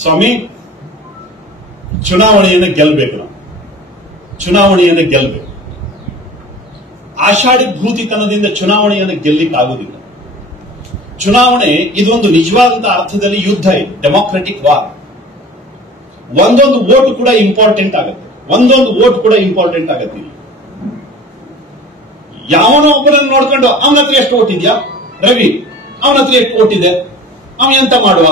ಸ್ವಾಮಿ, ಚುನಾವಣೆಯನ್ನು ಗೆಲ್ಲಬೇಕು. ನಾವು ಚುನಾವಣೆಯನ್ನು ಗೆಲ್ಲಬೇಕು. ಆಷಾಢಿ ಭೂತಿತನದಿಂದ ಚುನಾವಣೆಯನ್ನು ಗೆಲ್ಲಿಕ್ಕಾಗುವುದಿಲ್ಲ. ಚುನಾವಣೆ ಇದೊಂದು ನಿಜವಾದಂತಹ ಅರ್ಥದಲ್ಲಿ ಯುದ್ಧ ಇದೆ, ಡೆಮಾಕ್ರೆಟಿಕ್ ವಾರ್. ಒಂದೊಂದು ವೋಟ್ ಕೂಡ ಇಂಪಾರ್ಟೆಂಟ್ ಆಗುತ್ತೆ. ಯಾವನೋ ಒಬ್ಬರನ್ನು ನೋಡ್ಕೊಂಡು ಅವನ ಹತ್ರ ಎಷ್ಟು ವೋಟ್ ಇದೆಯಾ, ರವಿ ಅವನ ಹತ್ರ ಎಷ್ಟು ವೋಟ್ ಇದೆ, ಅವ ಎಂತ ಮಾಡುವ,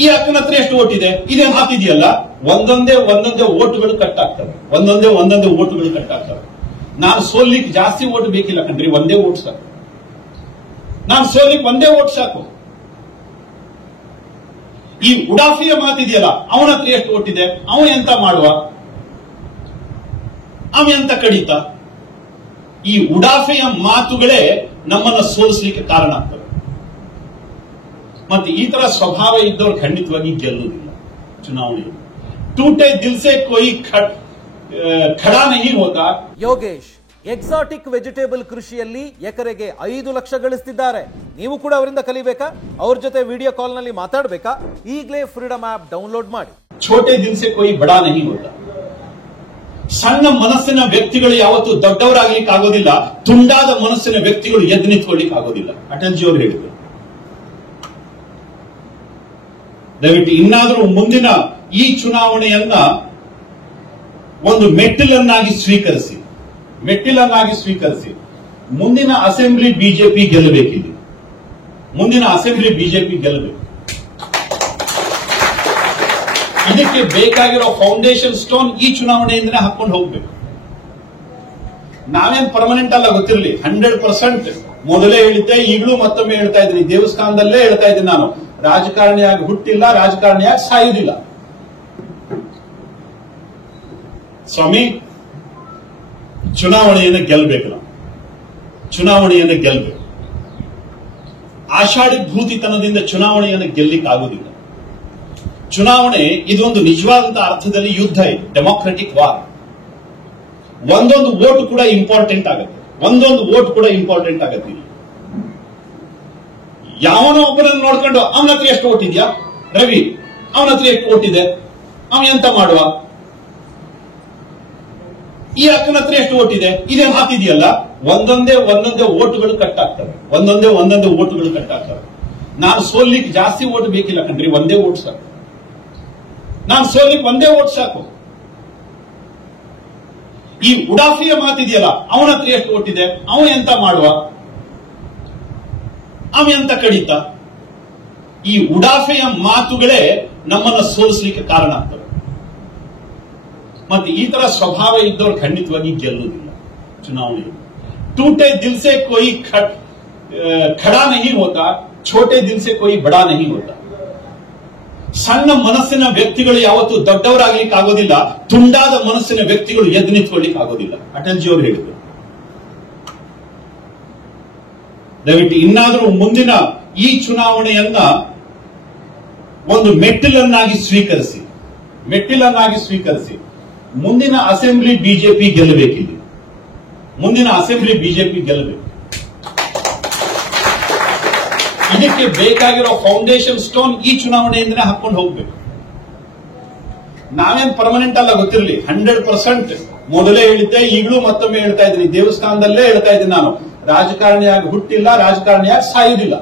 ಈ ಅಕ್ಕನ ಹತ್ರ ಎಷ್ಟು ವೋಟ್ ಇದೆ, ಇದೇನು ಹಾಕಿದೆಯಲ್ಲ. ಒಂದೊಂದೇ ವೋಟ್ಗಳು ಕಟ್ ಆಗ್ತವೆ. ನಾನು ಸೋಲಿಕ್ಕೆ ಜಾಸ್ತಿ ವೋಟ್ ಬೇಕಿಲ್ಲ ಕಣ್ರಿ, ಒಂದೇ ವೋಟ್ ಸಾಕು. ಈ ಉಡಾಫಿಯ ಮಾತಿದೆಯಲ್ಲ, ಅವನ ಹತ್ರ ಎಷ್ಟು ವೋಟ್ ಇದೆ, ಅವ ಎಂತ ಮಾಡುವ, ಅವ ಎಂತ ಕಡಿತ. ಈ ಉಡಾಫೆಯ ಮಾತುಗಳೇ ನಮ್ಮನ್ನ ಸೋಲಿಸಲಿಕ್ಕೆ ಕಾರಣ ಆಗ್ತವೆ. ಮತ್ತೆ ಈ ತರ ಸ್ವಭಾವ ಇದ್ದವರು ಖಂಡಿತವಾಗಿ ಗೆಲ್ಲುವುದಿಲ್ಲ ಚುನಾವಣೆಯಲ್ಲಿ. ಟೂಟೆ ದಿಲ್ ಸೆ ಕೋಯಿ ಖಡಾ ನಹೀ ಹೋತಾ. ಯೋಗೇಶ್ ಎಕ್ಸಾಟಿಕ್ ವೆಜಿಟೇಬಲ್ ಕೃಷಿಯಲ್ಲಿ ಎಕರೆಗೆ 5 ಲಕ್ಷ ಗಳಿಸ್ತಿದ್ದಾರೆ. ನೀವು ಕೂಡ ಅವರಿಂದ ಕಲಿಬೇಕಾ? ಅವ್ರ ಜೊತೆ ವಿಡಿಯೋ ಕಾಲ್ ನಲ್ಲಿ ಮಾತಾಡಬೇಕಾ? ಈಗಲೇ ಫ್ರೀಡಮ್ ಆಪ್ ಡೌನ್ಲೋಡ್ ಮಾಡಿ. ಛೋಟೆ ದಿಲ್ ಸೆ ಕೋಯಿ ಬಡಾ ನಹೀ ಹೋತಾ. ಸಣ್ಣ ಮನಸ್ಸಿನ ವ್ಯಕ್ತಿಗಳು ಯಾವತ್ತೂ ದೊಡ್ಡವರಾಗ್ಲಿಕ್ಕೆ ಆಗೋದಿಲ್ಲ. ತುಂಡಾದ ಮನಸ್ಸಿನ ವ್ಯಕ್ತಿಗಳು ಎದ್ದು ನಿಂತ್ಕೊಳ್ಳಿಕ್ಕೆ ಆಗೋದಿಲ್ಲ. ಅಟಲ್ಜಿ ಅವರು ಹೇಳಿದರು. ದಯವಿಟ್ಟು ಇನ್ನಾದರೂ ಮುಂದಿನ ಈ ಚುನಾವಣೆಯನ್ನ ಒಂದು ಮೆಟ್ಟಿಲನ್ನಾಗಿ ಸ್ವೀಕರಿಸಿ. ಮುಂದಿನ ಅಸೆಂಬ್ಲಿ ಬಿಜೆಪಿ ಗೆಲ್ಲಬೇಕಿದೆ. ಇದಕ್ಕೆ ಬೇಕಾಗಿರೋ ಫೌಂಡೇಶನ್ ಸ್ಟೋನ್ ಈ ಚುನಾವಣೆಯಿಂದನೇ ಹಾಕೊಂಡು ಹೋಗ್ಬೇಕು. ನಾವೇನ್ ಪರ್ಮನೆಂಟ್ ಅಲ್ಲ, ಗೊತ್ತಿರಲಿ. 100% ಮೊದಲೇ ಹೇಳಿದ್ದೆ, ಈಗಲೂ ಮತ್ತೊಮ್ಮೆ ಹೇಳ್ತಾ ಇದ್ದೀನಿ, ದೇವಸ್ಥಾನದಲ್ಲೇ ಹೇಳ್ತಾ ಇದ್ದೀನಿ, ನಾನು ರಾಜಕಾರಣಿಯಾಗಿ ಹುಟ್ಟಿಲ್ಲ, ರಾಜಕಾರಣಿಯಾಗಿ ಸಾಯುವುದಿಲ್ಲ. ಸ್ವಾಮಿ, ಚುನಾವಣೆಯನ್ನು ಗೆಲ್ಲಬೇಕು. ನಾವು ಚುನಾವಣೆಯನ್ನು ಗೆಲ್ಲಬೇಕು. ಆಷಾಢಿ ಭೂತಿತನದಿಂದ ಚುನಾವಣೆಯನ್ನು ಗೆಲ್ಲಿಕ್ಕಾಗುವುದಿಲ್ಲ. ಚುನಾವಣೆ ಇದೊಂದು ನಿಜವಾದಂತಹ ಅರ್ಥದಲ್ಲಿ ಯುದ್ಧ ಇದೆ, ಡೆಮಾಕ್ರೆಟಿಕ್ ವಾರ್. ಒಂದೊಂದು ವೋಟ್ ಕೂಡ ಇಂಪಾರ್ಟೆಂಟ್ ಆಗುತ್ತೆ. ಯಾವನೋ ಒಬ್ಬರನ್ನು ನೋಡ್ಕೊಂಡು ಅವನ ಹತ್ರ ಎಷ್ಟು ವೋಟ್ ಇದೆಯಾ, ರವಿ ಅವನ ಹತ್ರ ಎಷ್ಟು ವೋಟ್ ಇದೆ, ಅವ ಎಂತ ಮಾಡುವ, ಈ ಅಕ್ಕನ ಹತ್ರ ಎಷ್ಟು ವೋಟ್ ಇದೆ, ಇದೇನು ಹಾಕಿದೆಯಲ್ಲ. ಒಂದೊಂದೇ ವೋಟ್ಗಳು ಕಟ್ ಆಗ್ತವೆ. ನಾನು ಸೋಲಿಕ್ಕೆ ಜಾಸ್ತಿ ವೋಟ್ ಬೇಕಿಲ್ಲ ಕಣ್ರಿ, ಒಂದೇ ವೋಟ್ ಸಾಕು. ಈ ಉಡಾಫಿಯ ಮಾತಿದೆಯಲ್ಲ, ಅವನ ಹತ್ರ ಎಷ್ಟು ವೋಟ್ ಇದೆ, ಅವ ಎಂತ ಮಾಡುವ, ಅವ ಎಂತ ಕಡಿತ. ಈ ಉಡಾಫೆಯ ಮಾತುಗಳೇ ನಮ್ಮನ್ನ ಸೋಲಿಸಲಿಕ್ಕೆ ಕಾರಣ ಆಗ್ತವೆ. ಮತ್ತೆ ಈ ತರ ಸ್ವಭಾವ ಇದ್ದವರು ಖಂಡಿತವಾಗಿ ಗೆಲ್ಲುವುದಿಲ್ಲ ಚುನಾವಣೆಯಲ್ಲಿ. ಟೂಟೆ ದಿಲ್ ಸೆ ಕೋಯಿ ಖಡಾ ನಹೀ ಹೋತಾ, ಛೋಟೆ ದಿಲ್ ಸೆ ಕೋಯಿ ಬಡಾ ನಹೀ ಹೋತಾ. ಸಣ್ಣ ಮನಸ್ಸಿನ ವ್ಯಕ್ತಿಗಳು ಯಾವತ್ತೂ ದೊಡ್ಡವರಾಗ್ಲಿಕ್ಕೆ ಆಗೋದಿಲ್ಲ. ತುಂಡಾದ ಮನಸ್ಸಿನ ವ್ಯಕ್ತಿಗಳು ಎದ್ದು ನಿಂತ್ಕೊಳ್ಳಿಕ್ಕೆ ಆಗೋದಿಲ್ಲ. ಅಟಲ್ಜಿ ಅವರು ಹೇಳಿದರು. ದಯವಿಟ್ಟು ಇನ್ನಾದರೂ ಮುಂದಿನ ಈ ಚುನಾವಣೆಯನ್ನ ಒಂದು ಮೆಟ್ಟಿಲನ್ನಾಗಿ ಸ್ವೀಕರಿಸಿ. ಮುಂದಿನ ಅಸೆಂಬ್ಲಿ ಬಿಜೆಪಿ ಗೆಲ್ಲಬೇಕಿದೆ. ಇದಕ್ಕೆ ಬೇಕಾಗಿರೋ ಫೌಂಡೇಶನ್ ಸ್ಟೋನ್ ಈ ಚುನಾವಣೆಯಿಂದನೇ ಹಾಕೊಂಡು ಹೋಗ್ಬೇಕು. ನಾವೇನ್ ಪರ್ಮನೆಂಟ್ ಅಲ್ಲ, ಗೊತ್ತಿರಲಿ. 100% ಮೊದಲೇ ಹೇಳಿದ್ದೆ, ಈಗಲೂ ಮತ್ತೊಮ್ಮೆ ಹೇಳ್ತಾ ಇದ್ದೀನಿ, ದೇವಸ್ಥಾನದಲ್ಲೇ ಹೇಳ್ತಾ ಇದ್ದೀನಿ, ನಾನು ರಾಜಕಾರಣಿಯಾಗಿ ಹುಟ್ಟಿಲ್ಲ, ರಾಜಕಾರಣಿಯಾಗಿ ಸಾಯುವುದಿಲ್ಲ.